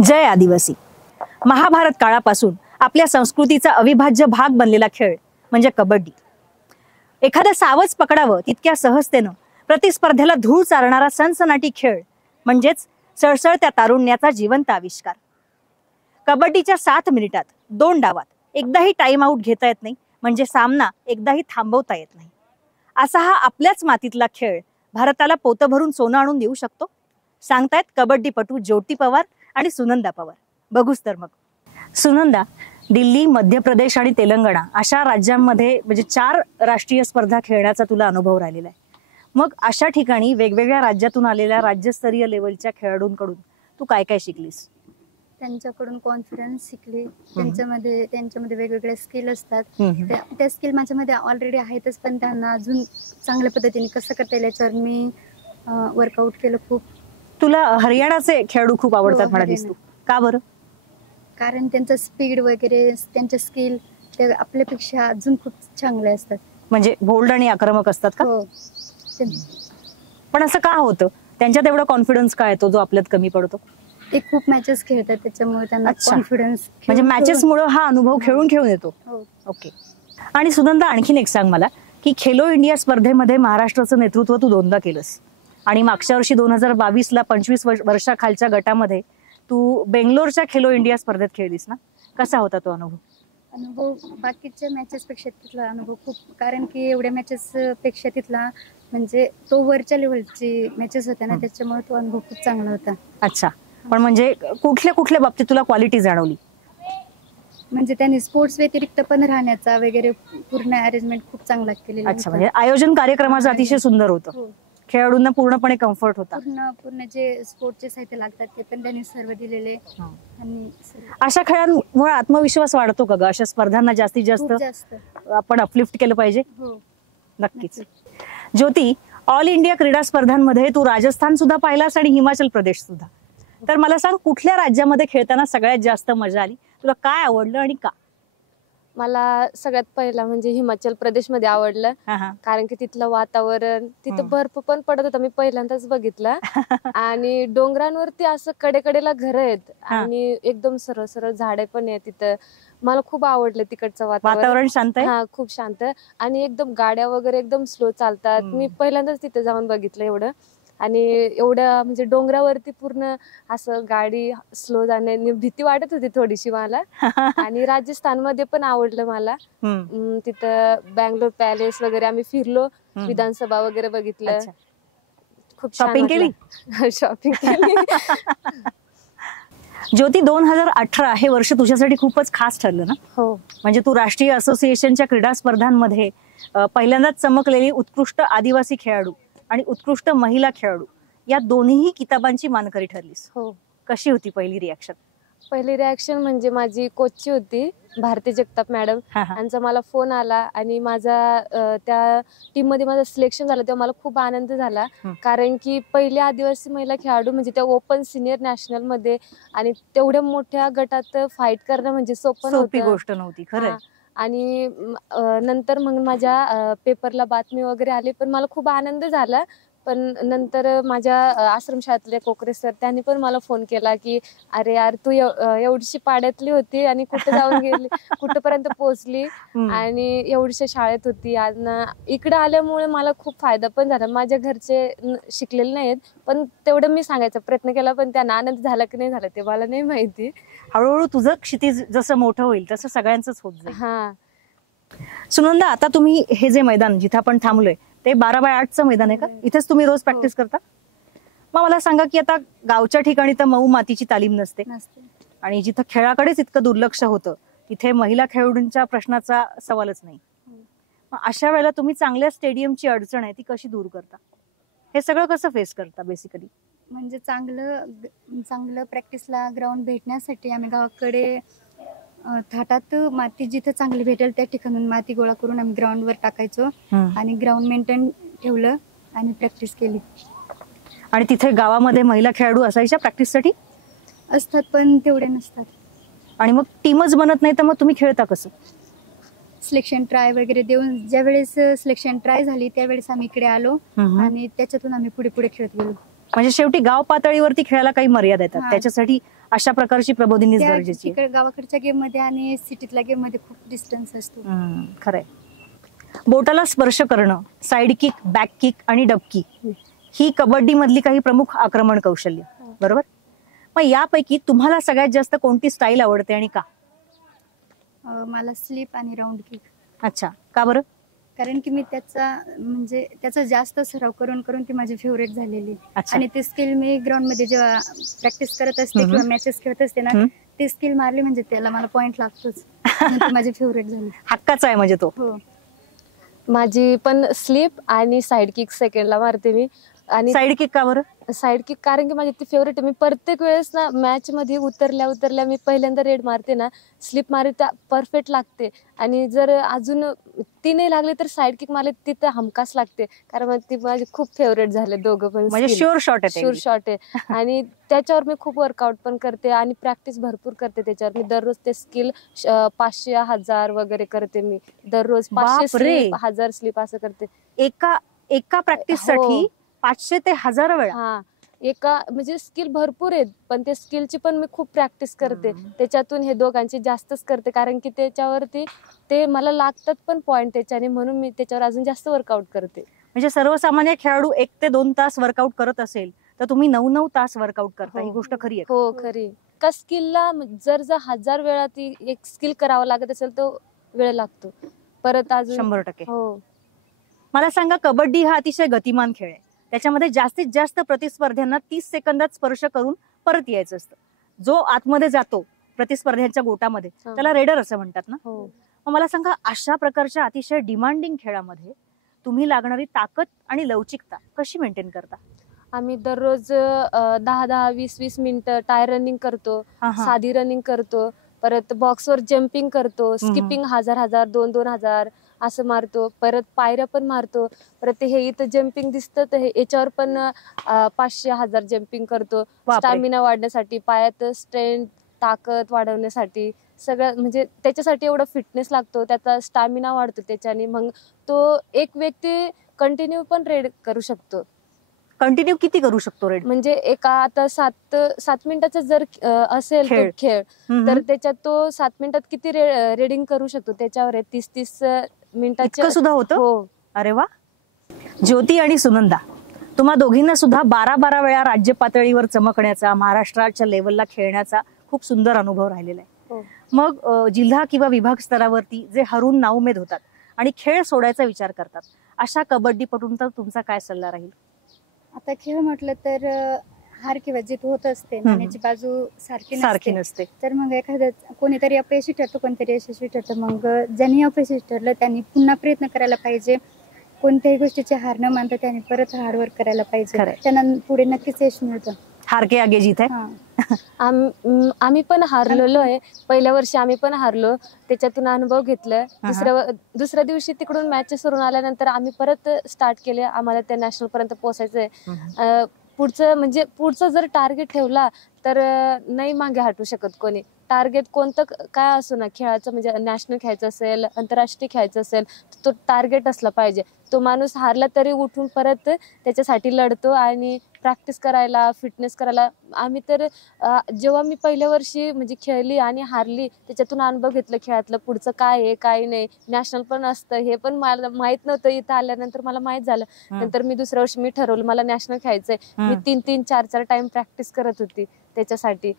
जय आदिवासी. महाभारत काळापासून आपल्या संस्कृतीचा अविभाज्य भाग बनलेला खेळ म्हणजे कबड्डी. एखादं सावज पकडावं तितक्या सहजतेनं प्रतिस्पर्ध्याला धूळ चारणारा सनसनाटी खेळ म्हणजेच सळसळत्या तारुण्याचा जिवंत आविष्कार. कबड्डीच्या 7 मिनिटात 2 डावात एकदाही टाइम आउट घेता येत नाही, म्हणजे सामना एकदाही थांबवता येत नाही. असा हा आपल्याच मातीतला खेळ भारताला पोतं भरून सोनं आणून देऊ शकतो, सांगतायत कबड्डीपटू ज्योती पवार आणि सुनंदा पवार. बघूच तर मग. सुनंदा, दिल्ली, मध्य प्रदेश आणि तेलंगणा अशा राज्यांमध्ये म्हणजे 4 राष्ट्रीय स्पर्धा खेळण्याचा तुला अनुभव राहिलेला आहे. मग अशा ठिकाणी वेगवेगळ्या राज्यातून आलेल्या राज्यस्तरीय लेवलच्या खेळाडूंकडून तू काय काय शिकलीस? त्यांच्याकडून कॉन्फिडन्स शिकले. त्यांच्यामध्ये वेगवेगळे स्किल असतात. त्या स्किल माझ्यामध्ये ऑलरेडी आहेतच, पण त्यांना अजून चांगल्या पद्धतीने कसं करता येईल याच्यावर मी वर्कआउट केलं खूप. तुला हरियाणाचे खेळाडू खूप आवडतात म्हणा दिसतो, का बरं? कारण त्यांचं स्पीड वगैरे, त्यांचे स्किल ते आपल्यापेक्षा अजून खूप चांगले असतात. म्हणजे बोल्ड आणि आक्रमक असतात का? हो. पण असं का होतं? त्यांच्यात एवढा कॉन्फिडन्स काय येतो जो आपल्यात कमी पडतो? ते खूप मॅचेस खेळतात, त्याच्यामुळे त्यांना कॉन्फिडन्स, म्हणजे मॅचेस मुळे हा अनुभव खेळून खेळून येतो. ओके. आणि सुनंदा, आणखीन एक सांग मला की खेलो इंडिया स्पर्धेमध्ये महाराष्ट्राचं नेतृत्व तू 2दा केलंस आणि मागच्या वर्षी 2022ला 25 वर्षाखालच्या गटामध्ये तू बेंगलोरच्या खेलो इंडिया स्पर्धेत खेळलीस ना. कसा होता तो अनुभव? अनुभव बाकीच्या मॅचेस पेक्षा तिथला अनुभव खूप, कारण की एवढ्या मॅचेस पेक्षा तिथला म्हणजे तो वरच्या लेवलची मॅचेस होत्या ना, त्याच्यामुळे तो अनुभव खूप चांगला होता. अच्छा. पण म्हणजे कुठल्या कुठल्या बाबतीत तुला क्वालिटी जाणवली? म्हणजे त्यांनी स्पोर्ट्स व्यतिरिक्त पण राहण्याचा वगैरे पूर्ण अरेंजमेंट खूप चांगला केलेला. अच्छा, म्हणजे आयोजन कार्यक्रमाचं अतिशय सुंदर होतं. खेळाडूंना पूर्णपणे कम्फर्ट होता. पूर्ण जे स्पोर्टचे साहित्य लागतात ते पण त्यांनी सर्व दिलेले. आणि अशा खेळांमुळे आत्मविश्वास वाढतो का ग? अशा स्पर्धांना जास्तीत जास्त आपण अपलिफ्ट केलं पाहिजे. नक्कीच. ज्योती, ऑल इंडिया क्रीडा स्पर्धांमध्ये तू राजस्थान सुद्धा पाहिलास आणि हिमाचल प्रदेश सुद्धा. तर मला सांग, कुठल्या राज्यामध्ये खेळताना सगळ्यात जास्त मजा आली? तुला काय आवडलं आणि का? मला सगळ्यात पहिला म्हणजे हिमाचल प्रदेश मध्ये आवडलं, कारण की तिथलं वातावरण, तिथं बर्फ पण पडत होता, मी पहिल्यांदाच बघितला. आणि डोंगरांवरती असं कडेकडेला घर आहेत आणि एकदम सरळ सरळ झाडे पण आहेत तिथं. मला खूप आवडलं तिकडचं वातावरण. शांत आहे. हा, खूप शांत. आणि एकदम गाड्या वगैरे एकदम स्लो चालतात. मी पहिल्यांदाच तिथे जाऊन बघितलं एवढं. आणि एवढ्या म्हणजे डोंगरावरती पूर्ण असं गाडी स्लो जाण्याने भीती वाटत होती थोडीशी मला. आणि राजस्थान मध्ये पण आवडलं मला. तिथं बँगलोर पॅलेस वगैरे आम्ही फिरलो, विधानसभा वगैरे बघितलं. खूप शॉपिंग केली. शॉपिंग केली. ज्योती, 2018 हे वर्ष तुझ्यासाठी खूपच खास ठरलं ना. हो. म्हणजे तू राष्ट्रीय असोसिएशनच्या क्रीडा स्पर्धांमध्ये पहिल्यांदाच चमकलेली उत्कृष्ट आदिवासी खेळाडू आणि उत्कृष्ट महिला खेळाडू या दोन्ही किताबांची मानकरी ठरलीस. हो. कशी होती पहिली रिॲक्शन? पहिली रिॲक्शन म्हणजे माझी कोचची होती, भारती जगताप मॅडम. यांचा मला फोन आला आणि माझा त्या टीम मध्ये माझं सिलेक्शन झालं तेव्हा मला खूप आनंद झाला. कारण की पहिले आदिवासी महिला खेळाडू म्हणजे त्या ओपन सिनियर नॅशनल मध्ये आणि तेवढ्या मोठ्या गटात फाईट करणं म्हणजे सोपी गोष्ट नव्हती खरं. आणि नंतर मग माझ्या पेपरला बातमी वगैरे आली, पण मला खूप आनंद झाला. पण नंतर माझ्या आश्रमशाळेतले कोकरे सर त्यांनी पण मला फोन केला की अरे यार, तू एवढीशी पाड्यातली होती आणि कुठे जाऊन गेली, कुठपर्यंत पोहोचली आणि एवढीशा शाळेत होती. आज इकडे आल्यामुळे मला खूप फायदा पण झाला. माझ्या घरचे शिकलेले नाहीत, पण तेवढं मी सांगायचा प्रयत्न केला, पण त्यांना आनंद झाला की नाही झाला ते मला नाही माहिती. हळूहळू तुझं क्षितिज जसं मोठं होईल तसं सगळ्यांचंच होत जाईल. सुनंदा, आता तुम्ही हे जे मैदान जिथे आपण थांबलोय ते 12x8चं मैदान आहे का? इथेच तुम्ही रोज प्रॅक्टिस करता? मग मला सांगा की आता गावच्या ठिकाणी तर मऊ मातीची तालीम नसते आणि जिथं खेळाकडेच इतकं दुर्लक्ष होतं तिथे महिला खेळाडूंच्या प्रश्नाचा सवालच नाही. मग अशा वेळेला तुम्ही चांगल्या स्टेडियमची अडचण आहे ती कशी दूर करता? हे सगळं कसं फेस करता बेसिकली? म्हणजे चांगलं प्रॅक्टिसला ग्राउंड भेटण्यासाठी आम्ही गावाकडे थाटात माती जिथे चांगली भेटेल त्या ठिकाणून माती गोळा करून आम्ही ग्राउंडवर टाकायचो आणि ग्राउंड मेंटेन ठेवलं आणि प्रॅक्टिस केली. आणि तिथे गावामध्ये महिला खेळाडू असायच्या प्रॅक्टिससाठी? असतात, पण तेवढे नसतात. आणि मग टीमच बनत नाही तर मग तुम्ही खेळता कसं? सिलेक्शन ट्राय वगैरे देऊन ज्या वेळेस सिलेक्शन ट्राय झाली त्यावेळेस आम्ही इकडे आलो आणि त्याच्यातून आम्ही पुढे पुढे खेळत गेलो. म्हणजे शेवटी गाव पातळीवरती खेळायला काही मर्यादा येतात, त्याच्यासाठी अशा प्रकारची प्रबोधिनीच त्या गरजेची आहे. तिकडे गावाकडच्या गेम मध्ये आणि सिटीतल्या गेम मध्ये खूप डिस्टन्स असतो. खरंय. बोटाला स्पर्श करणं, साईड किक, बॅक किक आणि डब किक ही कबड्डी मधली काही प्रमुख आक्रमण कौशल्य, बरोबर? मग यापैकी तुम्हाला सगळ्यात जास्त कोणती स्टाईल आवडते आणि का? मला स्लिप आणि राऊंड किक. अच्छा, का बरं? कारण की मी त्याचा जास्त सराव करून करून ती माझी फेवरेट झालेली. अच्छा. आणि ते स्किल मी ग्राउंड मध्ये जेव्हा प्रॅक्टिस करत असते किंवा मॅचेस खेळत असते ना, ते स्किल मारली म्हणजे त्याला मला पॉइंट लागतोच. म्हणून ती माझी फेवरेट झाली. हक्काचा आहे म्हणजे तो. हो. माझी पण स्लिप आणि साईड किक सेकंडला मारते मी. आणि साईड किक का बरं? साईड किक कारण की माझी ती फेवरेट आहे. मी प्रत्येक वेळेस ना मॅच मध्ये उतरल्या मी पहिल्यांदा रेड मारते ना, स्लिप मारते परफेक्ट लागते. आणि जर अजून ती नाही लागली तर साईड किक मारली तिथं हमखास लागते. कारण ती माझी खूप फेवरेट झाले दोघं पण. म्हणजे शुअर शॉट आहे. शुअर शॉट आहे. आणि त्याच्यावर मी खूप वर्कआउट पण करते आणि प्रॅक्टिस भरपूर करते त्याच्यावर. मी दररोज ते स्किल 500, 1000 वगैरे करते मी दररोज. 500 स्लिप, 1000 स्लिप असं करते एका प्रॅक्टिस साठी. 500 ते 1000 वेळा. हा, एका म्हणजे स्किल भरपूर आहेत पण ते स्किलची पण मी खूप प्रॅक्टिस करते. त्याच्यातून हे दोघांची जास्तच करते कारण की त्याच्यावरती ते मला लागतात पण पॉइंट त्याच्याने, म्हणून मी त्याच्यावर अजून जास्त वर्कआउट करते. म्हणजे सर्वसामान्य खेळाडू 1 ते 2 तास वर्कआउट करत असेल तर तुम्ही 9 तास वर्कआउट करता. ही गोष्ट खरी आहे? हो, खरी. का स्किलला जर 1000 वेळा ती एक स्किल करावं लागत असेल तर वेळ लागतो परत अजून. 100%. हो. मला सांगा, कबड्डी हा अतिशय गतिमान खेळ आहे. त्याच्यामध्ये जास्तीत जास्त प्रतिस्पर्ध्यांना 30 सेकंदात स्पर्श करून परत यायचं असतं. जो आतमध्ये जातो प्रतिस्पर्ध्यांच्या गोटामध्ये त्याला रेडर असं म्हणतात ना. मग मला सांगा, अशा प्रकारच्या अतिशय डिमांडिंग खेळामध्ये तुम्ही लागणारी ताकद आणि लवचिकता कशी मेंटेन करता? आम्ही दररोज 10-10, 20-20 मिनिटं टायर रनिंग करतो, साधी रनिंग करतो, परत बॉक्सवर जम्पिंग करतो, स्किपिंग 1000-1000, 2-2000 असं मारतो, परत पायऱ्या पण मारतो. परत हे इथं जम्पिंग दिसतं तर याच्यावर पण 500-1000 जम्पिंग करतो. स्टॅमिना वाढण्यासाठी, पायात स्ट्रेंथ, ताकद वाढवण्यासाठी सगळं. म्हणजे त्याच्यासाठी एवढा फिटनेस लागतो, त्याचा स्टॅमिना वाढतो त्याच्याने. मग तो एक व्यक्ती कंटिन्यू पण रेड करू शकतो. कंटिन्यू किती करू शकतो रेड? म्हणजे एका आता 7 मिनिटाचा जर असेल तो खेळ तर त्याच्यात तो 7 मिनिटात किती रेडिंग करू शकतो त्याच्यावर आहे. 30-30 मिनिटाचं सुद्धा होतं. हो. अरे वा. ज्योती आणि सुनंदा, तुम्हा दोघींना सुद्धा 12-12 वेळा राज्य पातळीवर चमकण्याचा, महाराष्ट्राच्या लेवलला खेळण्याचा खूप सुंदर अनुभव राहिलेला आहे. मग जिल्हा किंवा विभाग स्तरावरती जे हरून नाउमेद होतात आणि खेळ सोडायचा विचार करतात, अशा कबड्डीपटूंचा तुमचा काय सल्ला राहील? आता खेळ म्हटलं तर हार किंवा जीत होत असते, नाण्याची बाजू सारखी नसते. तर मग एखादं कोणीतरी अपयशी ठरतो, कोणतरी यशस्वी ठरतं. मग ज्यांनी अपयशी ठरलं त्यांनी पुन्हा प्रयत्न करायला पाहिजे. कोणत्याही गोष्टीची हार न मानता त्यांनी परत हार्डवर्क करायला पाहिजे. त्यांना पुढे नक्कीच यश मिळतं. हार के आगे जीत है. आम्ही पण हारलेलो आहे. पहिल्या वर्षी आम्ही पण हारलो, त्याच्यातून अनुभव घेतला. दुसऱ्या दिवशी तिकडून मॅचेस करून आल्यानंतर आम्ही परत स्टार्ट केले. आम्हाला त्या नॅशनल पर्यंत पोहोचायचंय. पुढचं जर टार्गेट ठेवला तर नाही मागे हटू शकत कोणी. टार्गेट कोणतं काय असो ना, खेळाचं म्हणजे नॅशनल खेळायचं असेल, आंतरराष्ट्रीय खेळायचं असेल, तो टार्गेट असला पाहिजे. तो माणूस हारला तरी उठून परत त्याच्यासाठी लढतो आणि प्रॅक्टिस करायला, फिटनेस करायला. आम्ही तर जेव्हा मी पहिल्या वर्षी म्हणजे खेळली आणि हारली, त्याच्यातून अनुभव घेतलं खेळातलं पुढचं काय आहे काय नाही. नॅशनल पण असतं हे पण मला माहित नव्हतं. इथं आल्यानंतर मला माहित झालं. नंतर मी दुसऱ्या वर्षी मी ठरवलं मला नॅशनल खेळायचंय. मी 3-3, 4-4 टाइम प्रॅक्टिस करत होती त्याच्यासाठी.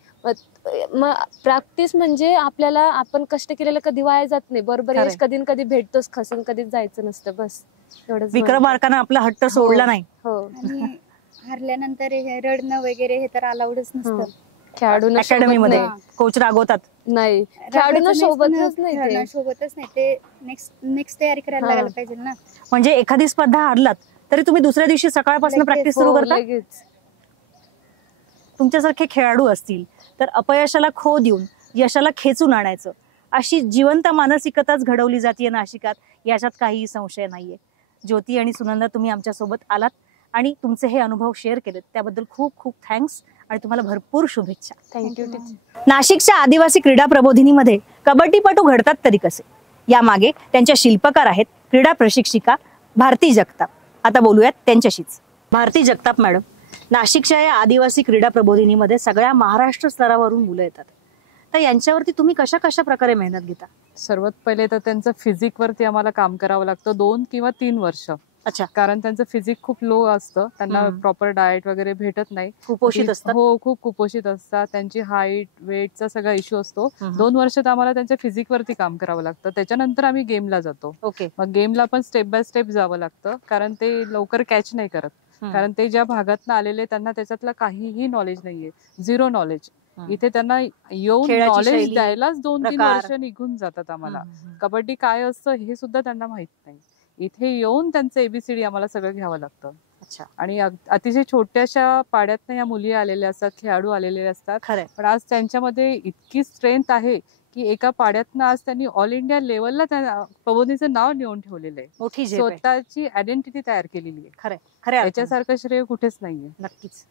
मग प्रॅक्टिस म्हणजे आपल्याला आपण कष्ट केलेलं कधी वाया जात नाही. बरोबर यश कधी कधी भेटतोच, खसून कधीच जायचं नसतं. बस एवढंच. विक्रमार्कानं आपला हट्ट सोडला नाही. हो. आणि हारल्यानंतर हे रडणं वगैरे हे तर अलाउडच नसतं. खेळाडूंना अकॅडमीमध्ये कोच रागवतात नाही, खेळाडूंना सोबतच नाही. ते नेक्स्ट तयारी करायला लागायला पाहिजे ना. म्हणजे एखादी स्पर्धा हारलात तरी तुम्ही दुसऱ्या दिवशी सकाळपासून प्रॅक्टिस सुरू करता. तुमच्यासारखे खेळाडू असतील तर अपयशाला खो देऊन यशाला खेचून आणायचं, अशी जिवंत मानसिकताच घडवली जाते नाशिकात, याच्यात काही संशय नाहीये. ज्योती आणि सुनंदा, तुम्ही आमच्यासोबत आलात आणि तुमचे हे अनुभव शेअर केलेत त्याबद्दल खूप खूप थँक्स आणि तुम्हाला भरपूर शुभेच्छा. थँक्यू. नाशिकच्या आदिवासी क्रीडा प्रबोधिनीमध्ये कबड्डीपटू घडतात तरी कसे, यामागे त्यांच्या शिल्पकार आहेत क्रीडा प्रशिक्षिका भारती जगताप. आता बोलूयात त्यांच्याशीच. भारती जगताप मॅडम, नाशिकच्या या आदिवासी क्रीडा प्रबोधिनीमध्ये सगळ्या महाराष्ट्र स्तरावरून मुलं येतात, तर यांच्यावरती तुम्ही कशा कशा प्रकारे मेहनत घेता? सर्वात पहिले तर त्यांचं फिजिक वरती आम्हाला काम करावं लागतं 2 किंवा 3 वर्ष. अच्छा. कारण त्यांचं फिजिक खूप लो असतं, त्यांना हम्म. प्रॉपर डाएट वगैरे भेटत नाही. कुपोषित असतात. हो, खूप कुपोषित असतात. त्यांची हाईट वेटचा सगळा इश्यू असतो. हम्म. 2 वर्ष तर आम्हाला त्यांच्या फिजिक वरती काम करावं लागतं. त्याच्यानंतर आम्ही गेमला जातो. ओके. मग गेमला पण स्टेप बाय स्टेप जावं लागतं, कारण ते लवकर कॅच नाही करत. कारण ते ज्या भागातनं आलेले त्यांना त्याच्यातलं काहीही नॉलेज नाहीये, 0 नॉलेज. इथे त्यांना येऊन खेळाची नॉलेज शैली, द्यायलाच 2-3 प्रकार. वर्ष निघून जातात आम्हाला. कबड्डी काय असतं हे सुद्धा त्यांना माहित नाही. इथे येऊन त्यांचं एबीसीडी आम्हाला सगळं घ्यावं लागतं. अच्छा. आणि अतिशय छोट्याशा पाड्यातनं या मुली आलेल्या असतात, खेळाडू आलेले असतात. खरंय. पण आज त्यांच्यामध्ये इतकी स्ट्रेंथ आहे की एका पाड्यातनं आज त्यांनी ऑल इंडिया लेवलला त्या प्रबोधिनीचं नाव नेऊन ठेवलेलं आहे. मोठी झेप आहे. स्वतःची आयडेंटिटी तयार केलेली आहे. खरंय खरंय. याच्यासारखं श्रेय कुठेच नाहीये. नक्कीच.